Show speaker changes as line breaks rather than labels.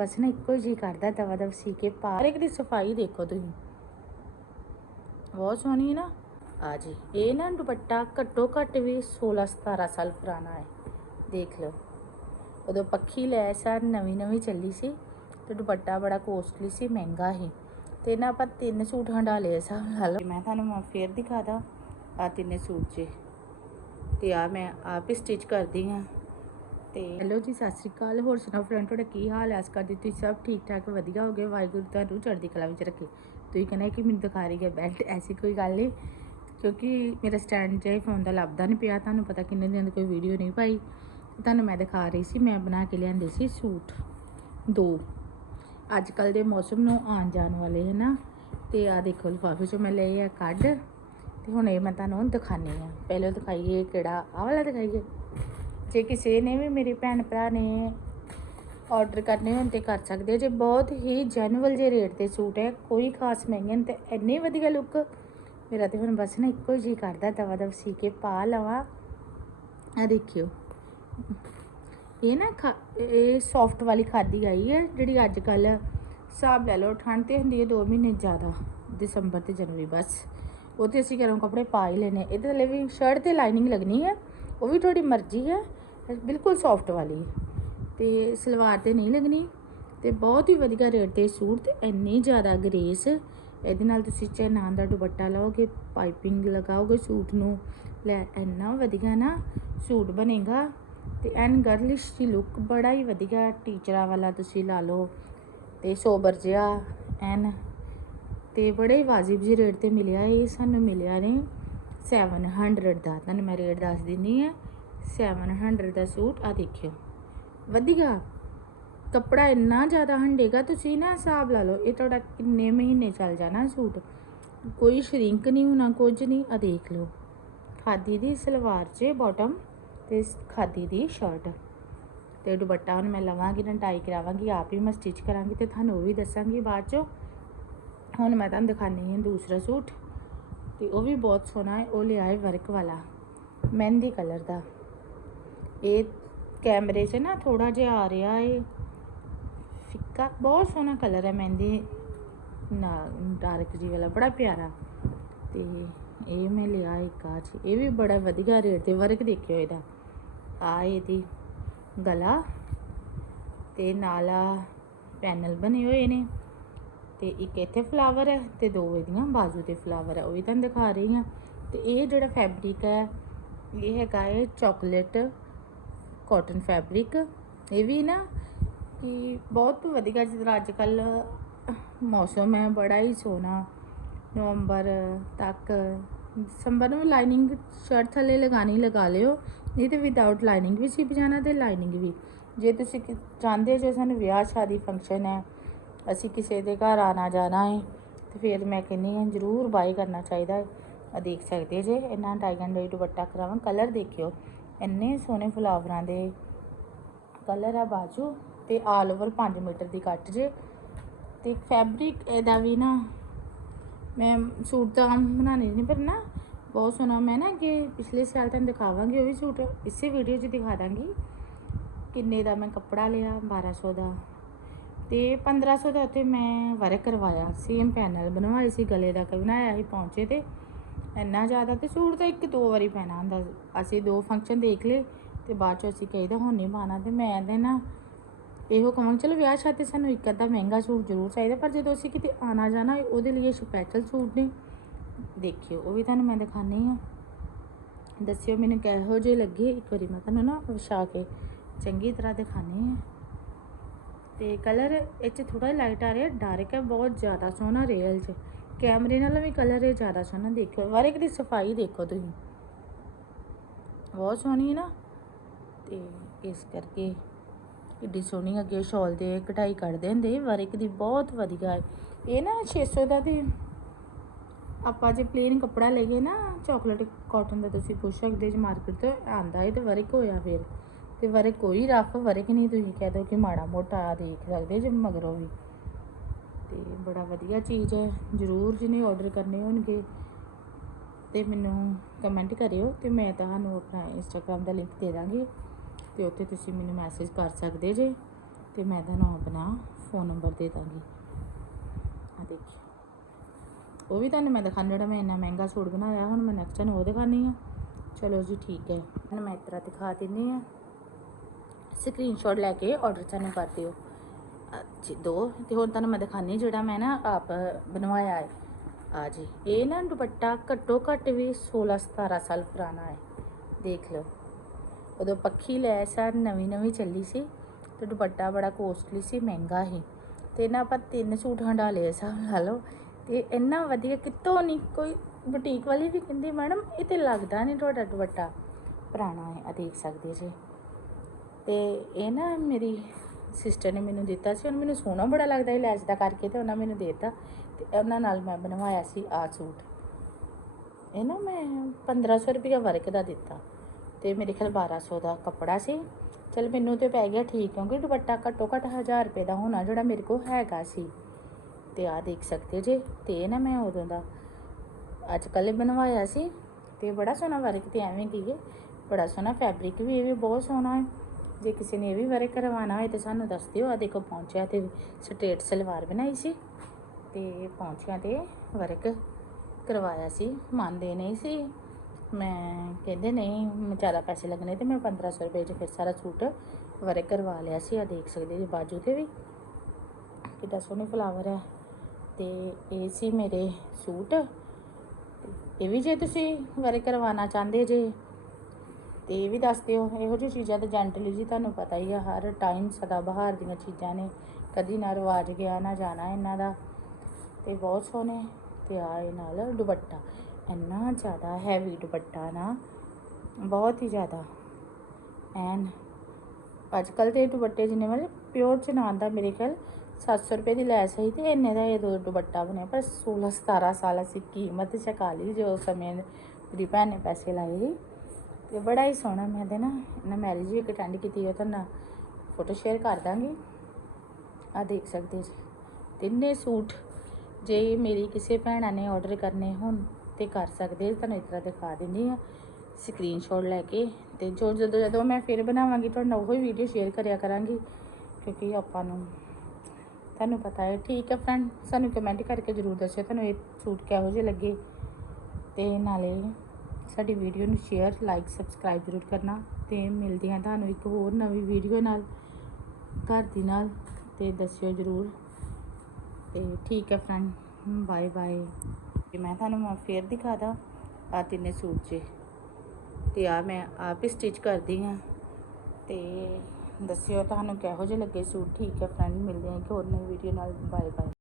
ਬਸ ਨਾ ਇੱਕੋ ਜੀ ਕਰਦਾ ਦਵਾ ਦਵ ਸੀ ਕੇ ਪਾਰ ਇੱਕ ਦੀ ਸਫ਼ਾਈ ਦੇਖੋ ਤੁਸੀਂ। ਬਹੁਤ ਸੋਹਣੀ ਹੈ ਨਾ। ਆ ਜੀ, ਇਹ ਨਾ ਦੁਪੱਟਾ ਘੱਟੋ ਘੱਟ ਵੀ 16 17 ਸਾਲ ਪੁਰਾਣਾ ਹੈ। ਦੇਖ ਲਓ। ਉਦੋਂ ਪੱਖੀ ਲੈ ਸਾਰ ਨਵੀਂ ਨਵੀਂ ਚੱਲੀ ਸੀ ਤੇ ਦੁਪੱਟਾ ਬੜਾ ਕੋਸਟਲੀ ਸੀ, ਮਹਿੰਗਾ ਸੀ। ਤੇ ਨਾ ਆਪਾਂ ਤਿੰਨ ਸੂਟ ਹੰਡਾ ਲਏ ਸਾਂ ਲਾ ਲਓ। ਮੈਂ ਤੁਹਾਨੂੰ ਮੈਂ ਫੇਰ ਦਿਖਾਦਾ ਆ ਤਿੰਨੇ ਸੂਟ ਜੇ। ਤੇ ਆ ਮੈਂ ਆਪ ਹੀ ਸਟਿਚ ਕਰਦੀ ਹਾਂ। ਤੇ ਹੈਲੋ ਜੀ, ਸਤਿ ਸ਼੍ਰੀ ਅਕਾਲ। ਹੋਰ ਸੁਣਾਓ ਫਰੈਂਡ ਤੁਹਾਡਾ ਕੀ ਹਾਲ ਹੈ? ਆਸ ਕਰਦੀ ਤੁਸੀਂ ਸਭ ਠੀਕ ਠਾਕ ਵਧੀਆ ਹੋਗੇ? ਵਾਹਿਗੁਰੂ ਤੁਹਾਨੂੰ ਚੜ੍ਹਦੀ ਕਲਾ ਵਿੱਚ ਰੱਖੇ। ਤੁਸੀਂ ਕਹਿੰਦੇ ਕਿ ਮੈਨੂੰ ਦਿਖਾ ਰਹੀ ਹੈ ਬੈਲਟ ਐਸੀ ਕੋਈ ਗੱਲ ਨਹੀਂ। ਕਿਉਂਕਿ ਮੇਰਾ ਸਟੈਂਡ ਜੇ ਫੋਨ ਦਾ ਲੱਭਦਾ ਨਹੀਂ ਪਿਆ। ਤੁਹਾਨੂੰ ਪਤਾ ਕਿੰਨੇ ਦਿਨ ਦੀ ਕੋਈ ਵੀਡੀਓ ਨਹੀਂ ਪਾਈ। ਤੁਹਾਨੂੰ ਮੈਂ ਦਿਖਾ ਰਹੀ ਸੀ, ਮੈਂ ਬਣਾ ਕੇ ਲਿਆਂਦੇ ਸੀ ਸੂਟ। ਦੋ। ਅੱਜ ਕੱਲ ਦੇ ਮੌਸਮ ਨੂੰ ਆਉਣ ਜਾਣ ਵਾਲੇ ਹੈ ਨਾ। ਤੇ ਆ ਦੇਖੋ, ਲਿਫਾਫੇ ਚੋਂ ਮੈਂ ਲਏ ਆ ਕੱਢ। ਤੇ ਹੁਣ ਇਹ ਮੈਂ ਤੁਹਾਨੂੰ ਦਿਖਾਣੀ ਆ ਪਹਿਲਾਂ ਦਿਖਾਈਏ ਕਿਹੜਾ, ਆਹ ਵਾਲਾ ਦਿਖਾਈਏ। ਜੇ ਕਿਸੇ ਨੇ ਵੀ ਮੇਰੇ ਭੈਣ ਭਰਾ ਨੇ ਆਰਡਰ ਕਰਨੇ ਹੋਣ ਤੇ ਕਰ ਸਕਦੇ ਹੋ ਜੇ ਬਹੁਤ ਹੀ ਜੈਨੂਅਲ ਜੇ ਰੇਟ ਤੇ ਸੂਟ ਹੈ, ਕੋਈ ਖਾਸ ਮਹਿੰਗੇ ਨਹੀਂ ਤੇ ਇੰਨੀ ਵਧੀਆ ਲੁੱਕ ਮੇਰਾ ਤੇ ਹੁਣ ਬਸ ਨਾ ਇੱਕੋ ਜੀ ਕਰਦਾ, ਦਵਾ ਦਵ ਸੀ ਕੇ ਪਾ ਲਵਾਂ। ਆ ਦੇਖਿਓ। ਇਹ ਨਾ ਖਾ, ਇਹ ਸੌਫਟ ਵਾਲੀ ਖਾਦੀ ਆਈ ਹੈ, ਜਿਹੜੀ ਅੱਜ ਕੱਲ ਹਿਸਾਬ ਲੈ ਲਓ ਠੰਡ ਤੇ ਹੁੰਦੀ ਹੈ 2 ਮਹੀਨੇ ਜ਼ਿਆਦਾ, ਦਸੰਬਰ ਤੇ ਜਨਵਰੀ ਬਸ। ਉਹ ਤੇ ਅਸੀਂ ਗਰਮ ਕੱਪੜੇ ਪਾ ਹੀ ਲੈਨੇ ਇਹਦੇ ਥੱਲੇ ਵੀ ਸ਼ਰਟ ਤੇ ਲਾਈਨਿੰਗ ਲੱਗਣੀ ਹੈ, ਉਹ ਵੀ ਤੁਹਾਡੀ ਮਰਜ਼ੀ ਹੈ। ਬਿਲਕੁਲ ਸੌਫਟ ਵਾਲੀ। ਤੇ ਸਲਵਾਰ ਤੇ ਨਹੀਂ ਲੱਗਣੀ। ਤੇ ਬਹੁਤ ਹੀ ਵਧੀਆ ਰੇਟ ਤੇ ਸੂਟ ਤੇ ਇੰਨੀ ਜ਼ਿਆਦਾ ਗਰੇਸ ਇਹਦੇ ਨਾਲ ਤੁਸੀਂ ਚੈਨਾਨ ਦਾ ਦੁਪੱਟਾ ਲਓਗੇ ਪਾਈਪਿੰਗ ਲਗਾਓਗੇ ਸੂਟ ਨੂੰ, ਲੈ ਇੰਨਾ ਵਧੀਆ ਨਾ ਸੂਟ ਬਣੇਗਾ। ਤੇ ਐਨ ਗਰਲਿਸ਼ ਦੀ ਲੁੱਕ ਬੜਾ ਹੀ ਵਧੀਆ ਟੀਚਰਾ ਵਾਲਾ ਤੁਸੀਂ ਲਾ ਲਓ। ਤੇ ਸੋਬਰ ਜਿਹਾ, ਐਨ। ਤੇ ਬੜੇ ਹੀ ਵਾਜਿਬ ਜੀ ਰੇਟ ਤੇ ਮਿਲਿਆ ਇਹ, ਸਾਨੂੰ ਮਿਲਿਆ ਨੇ 700 ਦਾ, ਤੁਹਾਨੂੰ ਮੈਂ ਰੇਟ ਦੱਸ ਦਿੰਨੀ ਆ 700 ਦਾ ਸੂਟ ਆ ਦੇਖਿਓ। ਵਧੀਆ। ਕੱਪੜਾ ਇੰਨਾ ਜ਼ਿਆਦਾ ਹੰਡੇਗਾ, ਤੁਸੀਂ ਨਾ ਹਿਸਾਬ ਲਾ ਲਓ, ਇਹ ਤੁਹਾਡਾ ਕਿੰਨੇ ਮਹੀਨੇ ਚੱਲ ਜਾਣਾ ਸੂਟ। ਕੋਈ ਸ਼ਰਿੰਕ ਨਹੀਂ ਹੋਣਾ, ਕੁਝ ਨਹੀਂ। ਆ ਦੇਖ ਲਓ। ਖਾਦੀ ਦੀ ਸਲਵਾਰ 'ਚ ਬਾਟਮ ਤੇ ਖਾਦੀ ਦੀ ਸ਼ਰਟ ਤੇ ਦੁਪੱਟਾ ਹੁਣ ਮੈਂ ਲਵਾਂਗੀ ਨਾ ਟਾਈ ਕਰਾਵਾਂਗੀ, ਆਪ ਹੀ ਮੈਂ ਸਟਿਚ ਕਰਾਂਗੀ ਤੇ ਤੁਹਾਨੂੰ ਉਹ ਵੀ ਦੱਸਾਂਗੀ ਬਾਅਦ 'ਚੋਂ। ਹੁਣ ਮੈਂ ਤੁਹਾਨੂੰ ਦਿਖਾਣੀ ਹੈ ਦੂਸਰਾ ਸੂਟ। ਤੇ ਉਹ ਵੀ ਬਹੁਤ ਸੋਹਣਾ ਹੈ, ਉਹ ਲਿਆ ਹੈ ਵਰਕ ਵਾਲਾ, ਮਹਿੰਦੀ ਕਲਰ ਦਾ। ਇਹ ਕੈਮਰੇ 'ਚ ਨਾ ਥੋੜਾ ਜਿਹਾ ਆ ਰਿਹਾ ਏ। ਫਿੱਕਾ, ਬਹੁਤ ਸੋਹਣਾ ਕਲਰ ਹੈ ਮਹਿੰਦੀ ਨਾ ਡਾਰਕ ਜੀ ਵਾਲਾ, ਬੜਾ ਪਿਆਰਾ। ਤੇ ਇਹ ਮੈਂ ਲਿਆ ਇੱਕ ਆ ਜੀ ਇਹ ਵੀ ਬੜਾ ਵਧੀਆ ਰੇਟ ਤੇ ਵਰਕ ਦੇਖਿਓ ਇਹਦਾ। ਆ ਇਹਦੀ ਗਲਾ ਤੇ ਨਾਲਾ ਪੈਨਲ ਬਣੇ ਹੋਏ ਨੇ। ਤੇ ਇੱਕ ਇੱਥੇ ਫਲਾਵਰ ਹੈ ਤੇ ਦੋ ਇਹਦੀਆਂ ਬਾਜ਼ੂ ਤੇ ਫਲਾਵਰ ਹੈ। ਉਹ ਵੀ ਤੁਹਾਨੂੰ ਦਿਖਾ ਰਹੀ ਹਾਂ। ਤੇ ਇਹ ਜਿਹੜਾ ਫੈਬਰਿਕ ਹੈ, ਇਹ ਹੈਗਾ ਹੈ ਚਾਕਲੇਟ ਕਾਟਨ ਫੈਬਰਿਕ ਇਹ ਵੀ ਨਾ ਕਿ ਬਹੁਤ ਵਧੀਆ ਜਿੱਦਾਂ ਅੱਜ ਕੱਲ ਮੌਸਮ ਹੈ, ਬੜਾ ਹੀ ਸੋਹਣਾ। ਨਵੰਬਰ ਤੱਕ ਦਸੰਬਰ ਨੂੰ ਲਾਈਨਿੰਗ ਸ਼ਰਟ ਥੱਲੇ ਲਗਾਣੀ ਲਗਾ ਲਿਓ। ਨਹੀਂ ਤੇ ਵਿਦਆਊਟ ਲਾਈਨਿੰਗ ਵੀ ਸਿਪ ਜਾਣਾ ਤੇ ਲਾਈਨਿੰਗ ਵੀ। ਜੇ ਤੁਸੀਂ ਕਿ- ਚਾਹੁੰਦੇ ਜੋ ਸਾਨੂੰ ਵਿਆਹ ਸ਼ਾਦੀ ਫੰਕਸ਼ਨ ਹੈ, ਅਸੀਂ ਕਿਸੇ ਦੇ ਘਰ ਆਣਾ ਜਾਣਾ ਹੈ, ਤੇ ਫਿਰ ਮੈਂ ਕਹਿੰਦੀ ਹਾਂ ਜ਼ਰੂਰ ਬਾਈ ਕਰਨਾ ਚਾਹੀਦਾ। ਹੈ ਆ ਦੇਖ ਸਕਦੇ ਜੇ, ਇਹਨਾਂ ਡਾਈਗਨ ਡਾਈ ਦੁਪੱਟਾ ਕਰਾਵਾਂ ਕਲਰ ਦੇਖਿਓ। ਇੰਨੇ ਸੋਹਣੇ ਫਲਾਵਰਾਂ ਦੇ ਕਲਰ ਆ ਬਾਜੂ ਤੇ ਆਲ ਓਵਰ 5 ਮੀਟਰ ਦੀ ਕੱਟ ਜੇ। ਤੇ ਫੈਬਰਿਕ ਇਹਦਾ ਵੀ ਨਾ ਮੈਂ ਸੂਟ ਤਾਂ ਬਣਾਉਣੀ ਨਹੀਂ ਪਰ ਨਾ ਬਹੁਤ ਸੋਹਣਾ ਮੈਂ ਨਾ ਕਿ ਪਿਛਲੇ ਸਾਲ ਤੁਹਾਨੂੰ ਦਿਖਾਵਾਂਗੀ ਉਹ ਵੀ ਸੂਟ, ਇਸੇ ਵੀਡੀਓ 'ਚ ਦਿਖਾ ਦਾਂਗੀ। ਕਿੰਨੇ ਦਾ ਮੈਂ ਕੱਪੜਾ ਲਿਆ? 1200 ਦਾ। ਤੇ 1500 ਦਾ ਉੱਤੇ ਮੈਂ ਵਰਕ ਕਰਵਾਇਆ। ਸੇਮ ਪੈਨਲ ਬਣਵਾਏ ਸੀ, ਗਲੇ ਦਾ ਬਣਾਇਆ ਸੀ ਪਹੁੰਚੇ ਤੇ। ਇੰਨਾ ਜ਼ਿਆਦਾ ਤੇ ਸੂਟ ਤਾਂ ਇੱਕ ਦੋ ਵਾਰੀ ਪੈਣਾ ਹੁੰਦਾ ਅਸੀਂ ਦੋ ਫੰਕਸ਼ਨ ਦੇਖ ਲਏ ਤੇ ਬਾਅਦ ਚ ਅਸੀਂ ਕਹੀਦਾ ਹੁਣ ਨਹੀਂ ਪਾਣਾ ਤੇ ਮੈਂ ਤੇ ਨਾ ਇਹੋ ਕਹਾਂਗੀ ਚਲੋ ਵਿਆਹ ਸ਼ਾਦੀ ਸਾਨੂੰ ਇੱਕ ਅੱਧਾ ਮਹਿੰਗਾ ਸੂਟ ਜ਼ਰੂਰ ਚਾਹੀਦਾ, ਪਰ ਜਦੋਂ ਅਸੀਂ ਕਿਤੇ ਆਣਾ ਜਾਣਾ ਉਹਦੇ ਲਈ ਸਪੈਸ਼ਲ ਸੂਟ ਨੇ। ਦੇਖਿਓ, ਉਹ ਵੀ ਤੁਹਾਨੂੰ ਮੈਂ ਦਿਖਾਣੀ ਆ ਦੱਸਿਓ ਮੈਨੂੰ ਕਿਹੋ ਜਿਹੇ ਲੱਗੇ। ਇੱਕ ਵਾਰੀ ਮੈਂ ਤੁਹਾਨੂੰ ਨਾ ਵਿਛਾ ਕੇ ਚੰਗੀ ਤਰ੍ਹਾਂ ਦਿਖਾਣੀ ਆ ਤੇ ਕਲਰ ਇਹ 'ਚ ਥੋੜਾ ਲਾਈਟ ਆ ਰਿਹਾ ਡਾਰਕ ਹੈ, ਬਹੁਤ ਜ਼ਿਆਦਾ ਸੋਹਣਾ ਰੀਅਲ 'ਚ। ਕੈਮਰੇ ਨਾਲ ਵੀ ਕਲਰ ਇਹ ਜ਼ਿਆਦਾ ਸੋਹਣਾ ਦੇਖਿਓ ਵਰਕ ਦੀ ਸਫ਼ਾਈ ਦੇਖੋ ਤੁਸੀਂ। ਬਹੁਤ ਸੋਹਣੀ ਹੈ ਨਾ। ਤੇ ਇਸ ਕਰਕੇ ਕਿੱਡੀ ਸੋਹਣੀ ਅੱਗੇ ਸ਼ਾਲ ਦੇ ਕਢਾਈ ਕੱਢਦੇ ਹੁੰਦੇ ਵਰਕ ਦੀ ਬਹੁਤ ਵਧੀਆ ਹੈ। ਇਹ ਨਾ 600 ਦਾ ਤੇ ਆਪਾਂ ਜੇ ਪਲੇਨ ਕੱਪੜਾ ਲਈਏ ਨਾ ਚਾਕਲੇਟ ਕਾਟਨ ਦਾ ਤੁਸੀਂ ਪੁੱਛ ਸਕਦੇ ਜੇ ਮਾਰਕੀਟ ਤੋਂ ਆਂਦਾ ਹੈ ਤੇ ਵਰਕ ਹੋਇਆ ਫਿਰ। ਤੇ ਵਰਕ ਕੋਈ ਰਫ ਵਰਕ ਨਹੀਂ ਤੁਸੀਂ ਕਹਿ ਦੋ ਕਿ ਮਾੜਾ ਮੋਟਾ ਦੇਖ ਸਕਦੇ ਜੇ ਮਗਰੋਂ ਵੀ। ਤੇ ਬੜਾ ਵਧੀਆ ਚੀਜ਼ ਹੈ। ਜ਼ਰੂਰ ਜਿਹਨੇ ਆਰਡਰ ਕਰਨੇ ਹੋਣਗੇ ਤੇ ਮੈਨੂੰ ਕਮੈਂਟ ਕਰਿਓ ਤੇ ਮੈਂ ਤੁਹਾਨੂੰ ਆਪਣਾ ਇੰਸਟਾਗ੍ਰam ਦਾ ਲਿੰਕ ਦੇ ਦਾਂਗੀ ਤੇ ਉੱਥੇ ਤੁਸੀਂ ਮੈਨੂੰ ਮੈਸੇਜ ਕਰ ਸਕਦੇ ਜੇ ਤੇ ਮੈਂ ਤੁਹਾਨੂੰ ਆਪਣਾ ਫੋਨ ਨੰਬਰ ਦੇ ਦਾਂਗੀ। ਆ ਦੇਖਿਓ। ਉਹ ਵੀ ਤੁਹਾਨੂੰ ਮੈਂ ਦਿਖਾਉਣਾ ਜਿਹੜਾ ਮੈਂ ਇੰਨਾ ਮਹਿੰਗਾ ਸੂਟ ਬਣਾਇਆ, ਹੁਣ ਮੈਂ ਨੈਕਸਟ ਟਾਈਮ ਉਹ ਦਿਖਾਣੀ ਆ ਚਲੋ ਜੀ ਠੀਕ ਹੈ। ਹੁਣ ਮੈਂ ਇਸ ਤਰ੍ਹਾਂ ਦਿਖਾ ਦਿੰਨੀ ਆ ਸਕਰੀਨਸ਼ਾਟ ਲੈ ਕੇ ਆਰਡਰ ਸਾਨੂੰ ਕਰ ਦਿਓ। ਦੋ, ਤੇ ਹੁਣ ਤੁਹਾਨੂੰ ਮੈਂ ਦਿਖਾਣੀ ਜਿਹੜਾ ਮੈਂ ਨਾ ਆਪ ਬਣਵਾਇਆ ਹੈ। ਆ ਜੀ, ਇਹ ਨਾ ਦੁਪੱਟਾ ਘੱਟੋ ਘੱਟ ਵੀ 16 17 ਸਾਲ ਪੁਰਾਣਾ ਹੈ। ਦੇਖ ਲਓ। ਉਦੋਂ ਪੱਖੀ ਲੈ ਸਰ ਨਵੀਂ ਨਵੀਂ ਚੱਲੀ ਸੀ ਤੇ ਦੁਪੱਟਾ ਬੜਾ ਕੋਸਟਲੀ ਸੀ, ਮਹਿੰਗਾ ਸੀ। ਤੇ ਨਾ ਆਪਾਂ ਤਿੰਨ ਸੂਟ ਹੰਡਾ ਲਏ ਹਿਸਾਬ ਲਾ ਲਓ ਤੇ ਇੰਨਾ ਵਧੀਆ ਕਿਤੋਂ ਨਹੀਂ, ਕੋਈ ਬੁਟੀਕ ਵਾਲੀ ਵੀ ਕਹਿੰਦੀ, ਮੈਡਮ, ਇਹ ਤੇ ਲੱਗਦਾ ਨਹੀਂ ਤੁਹਾਡਾ ਦੁਪੱਟਾ ਪੁਰਾਣਾ ਹੈ। ਆ ਦੇਖ ਸਕਦੇ ਜੀ। ਤੇ ਇਹ ਨਾ ਮੇਰੀ ਸਿਸਟਰ ਨੇ ਮੈਨੂੰ ਦਿੱਤਾ ਸੀ, ਉਹਨੂੰ ਮੈਨੂੰ ਸੋਹਣਾ ਬੜਾ ਲੱਗਦਾ ਸੀ ਲੈਸ ਦਾ ਕਰਕੇ ਤੇ ਉਹਨਾਂ ਮੈਨੂੰ ਦੇ ਦਿੱਤਾ ਤੇ ਉਹਨਾਂ ਨਾਲ ਮੈਂ ਬਣਵਾਇਆ ਸੀ ਆ ਸੂਟ। ਇਹ ਨਾ ਮੈਂ 1500 ਰੁਪਇਆ ਵਰਕ ਦਾ ਦਿੱਤਾ ਤੇ ਮੇਰੇ ਖਿਆਲ 1200 ਦਾ ਕੱਪੜਾ ਸੀ। ਚਲ ਮੈਨੂੰ ਤੇ ਪੈ ਗਿਆ ਠੀਕ ਕਿਉਂਕਿ ਦੁਪੱਟਾ ਘੱਟੋ ਘੱਟ 1000 ਰੁਪਏ ਦਾ ਹੋਣਾ ਜਿਹੜਾ ਮੇਰੇ ਕੋਲ ਹੈਗਾ ਸੀ। ਤੇ ਆ ਦੇਖ ਸਕਦੇ ਜੇ, ਤੇ ਇਹ ਨਾ ਮੈਂ ਉਦੋਂ ਦਾ ਅੱਜ ਕੱਲ੍ਹ ਬਣਵਾਇਆ ਸੀ ਤੇ ਬੜਾ ਸੋਹਣਾ ਵਰਕ ਤੇ ਐਵੇਂ ਕੀ ਹੈ, ਬੜਾ ਸੋਹਣਾ ਫੈਬਰਿਕ ਵੀ, ਇਹ ਵੀ ਬਹੁਤ ਸੋਹਣਾ ਹੈ। ਜੇ ਕਿਸੇ ਨੇ ਇਹ ਵੀ ਵਰਕ ਕਰਵਾਉਣਾ ਹੋਏ ਤਾਂ ਸਾਨੂੰ ਦੱਸ ਦਿਓ। ਆ ਦੇਖੋ ਪਹੁੰਚਿਆ ਤੇ ਸਟ੍ਰੇਟ ਸਲਵਾਰ ਬਣਾਈ ਸੀ ਤੇ ਪਹੁੰਚਿਆ ਤੇ ਵਰਕ ਕਰਵਾਇਆ ਸੀ। ਮੰਨਦੇ ਨਹੀਂ ਸੀ। ਮੈਂ ਕਹਿੰਦੇ ਨਹੀਂ ਜ਼ਿਆਦਾ ਪੈਸੇ ਲੱਗਣੇ ਤੇ ਮੈਂ 1500 ਰੁਪਏ 'ਚ ਫਿਰ ਸਾਰਾ ਸੂਟ ਵਰਕ ਕਰਵਾ ਲਿਆ ਸੀ। ਆ ਦੇਖ ਸਕਦੇ ਜੀ ਬਾਜੂ ਤੇ ਵੀ ਕਿੱਡਾ ਸੋਹਣੇ ਫਲਾਵਰ ਹੈ। ਤੇ ਇਹ ਸੀ ਮੇਰੇ ਸੂਟ। ਇਹ ਵੀ ਜੇ ਤੁਸੀਂ ਵਰਕ ਕਰਵਾਉਣਾ ਚਾਹੁੰਦੇ ਜੇ ਤੇ ਇਹ ਵੀ ਦੱਸ ਦਿਓ, ਇਹੋ ਜਿਹੀ ਚੀਜ਼ਾਂ ਤਾਂ ਜੈਂਟਲੀ ਜੀ ਤੁਹਾਨੂੰ ਪਤਾ ਹੀ ਆ, ਹਰ ਟਾਈਮ ਸਦਾ ਬਹਾਰ ਦੀਆਂ ਚੀਜ਼ਾਂ ਨੇ, ਕਦੀ ਨਾ ਰਿਵਾਜ ਗਿਆ, ਨਾ ਜਾਣਾ ਇਹਨਾਂ ਦਾ। ਤੇ ਬਹੁਤ ਸੋਹਣੇ, ਤੇ ਆ ਇਹ ਨਾਲ ਦੁਪੱਟਾ, ਇੰਨਾ ਜ਼ਿਆਦਾ ਹੈਵੀ ਦੁਪੱਟਾ ਨਾ, ਬਹੁਤ ਹੀ ਜ਼ਿਆਦਾ। ਐਨ ਅੱਜ ਕੱਲ ਤੇ ਦੁਪੱਟੇ ਜਿੰਨੇ ਮਤਲਬ ਪਿਓਰ ਚ ਦਾ ਮੇਰੇ ਖਿਆਲ 700 ਰੁਪਏ ਦੀ ਲੈਸ ਹੈ ਤੇ ਇੰਨੇ ਦਾ ਇਹ ਦੋ ਦੁਪੱਟਾ ਬਣਿਆ, ਪਰ 16 17 ਸਾਲ ਅਸੀਂ ਕੀਮਤ ਚਕਾ ਲਈ ਜੋ ਸਮੇਂ ਮੇਰੀ ਭੈਣ ਨੇ ਪੈਸੇ ਲਾਏ। ਸੀ ਤੇ ਬੜਾ ਹੀ ਸੋਹਣਾ ਮੈਂ ਤੇ ਨਾ ਨਾ ਮੈਰਿਜ ਵੀ ਇੱਕ ਅਟੈਂਡ ਕੀਤੀ ਹੈ ਤੁਹਾਨੂੰ ਫੋਟੋ ਸ਼ੇਅਰ ਕਰ ਦਾਂਗੀ। ਆ ਦੇਖ ਸਕਦੇ ਜੀ ਤਿੰਨੇ ਸੂਟ ਜੇ ਮੇਰੀ ਕਿਸੇ ਭੈਣਾਂ ਨੇ ਆਰਡਰ ਕਰਨੇ ਹੋਣ ਤੇ ਕਰ ਸਕਦੇ ਹੋ। ਤੁਹਾਨੂੰ ਇਸ ਤਰ੍ਹਾਂ ਦਿਖਾ ਦਿੰਦੀ ਆ ਸਕਰੀਨਸ਼ਾਟ ਲੈ ਕੇ ਤੇ ਜੋ ਜਦੋਂ ਜਦੋਂ ਮੈਂ ਫਿਰ ਬਣਾਵਾਂਗੀ ਤੁਹਾਨੂੰ ਉਹ ਹੀ ਵੀਡੀਓ ਸ਼ੇਅਰ ਕਰਿਆ ਕਰਾਂਗੀ। ਕਿਉਂਕਿ ਆਪਾਂ ਨੂੰ ਤੁਹਾਨੂੰ ਪਤਾ ਹੈ, ਠੀਕ ਹੈ ਫਰੈਂਡ ਸਾਨੂੰ ਕਮੈਂਟ ਕਰਕੇ ਜ਼ਰੂਰ ਦੱਸਿਓ, ਤੁਹਾਨੂੰ ਇਹ ਸੂਟ ਕਿਹੋ ਜਿਹੇ ਲੱਗੇ ਤੇ ਨਾਲੇ ਸਾਡੀ ਵੀਡੀਓ ਨੂੰ ਸ਼ੇਅਰ ਲਾਈਕ ਸਬਸਕ੍ਰਾਈਬ ਜ਼ਰੂਰ ਕਰਨਾ ਤੇ ਮਿਲਦੇ ਹਾਂ ਤੁਹਾਨੂੰ ਇੱਕ ਹੋਰ ਨਵੀਂ ਵੀਡੀਓ ਨਾਲ, ਘਰ ਦੀ ਨਾਲ ਤੇ ਦੱਸਿਓ ਜ਼ਰੂਰ। ਤੇ ਠੀਕ ਹੈ ਫਰੈਂਡ ਬਾਏ ਬਾਏ ਤੇ ਮੈਂ ਤੁਹਾਨੂੰ ਮੈਂ ਫੇਰ ਦਿਖਾਦਾ ਆ ਤਿੰਨੇ ਸੂਟ ਜੇ। ਤੇ ਆ ਮੈਂ ਆਪ ਹੀ ਸਟਿਚ ਕਰਦੀ ਆ ਤੇ ਦੱਸਿਓ ਤੁਹਾਨੂੰ ਕਿਹੋ ਜਿਹੇ ਲੱਗੇ ਸੂਟ। ਠੀਕ ਹੈ ਫਰੈਂਡ ਮਿਲਦੇ ਹਾਂ ਇੱਕ ਹੋਰ ਨਵੀਂ ਵੀਡੀਓ ਨਾਲ। Bye bye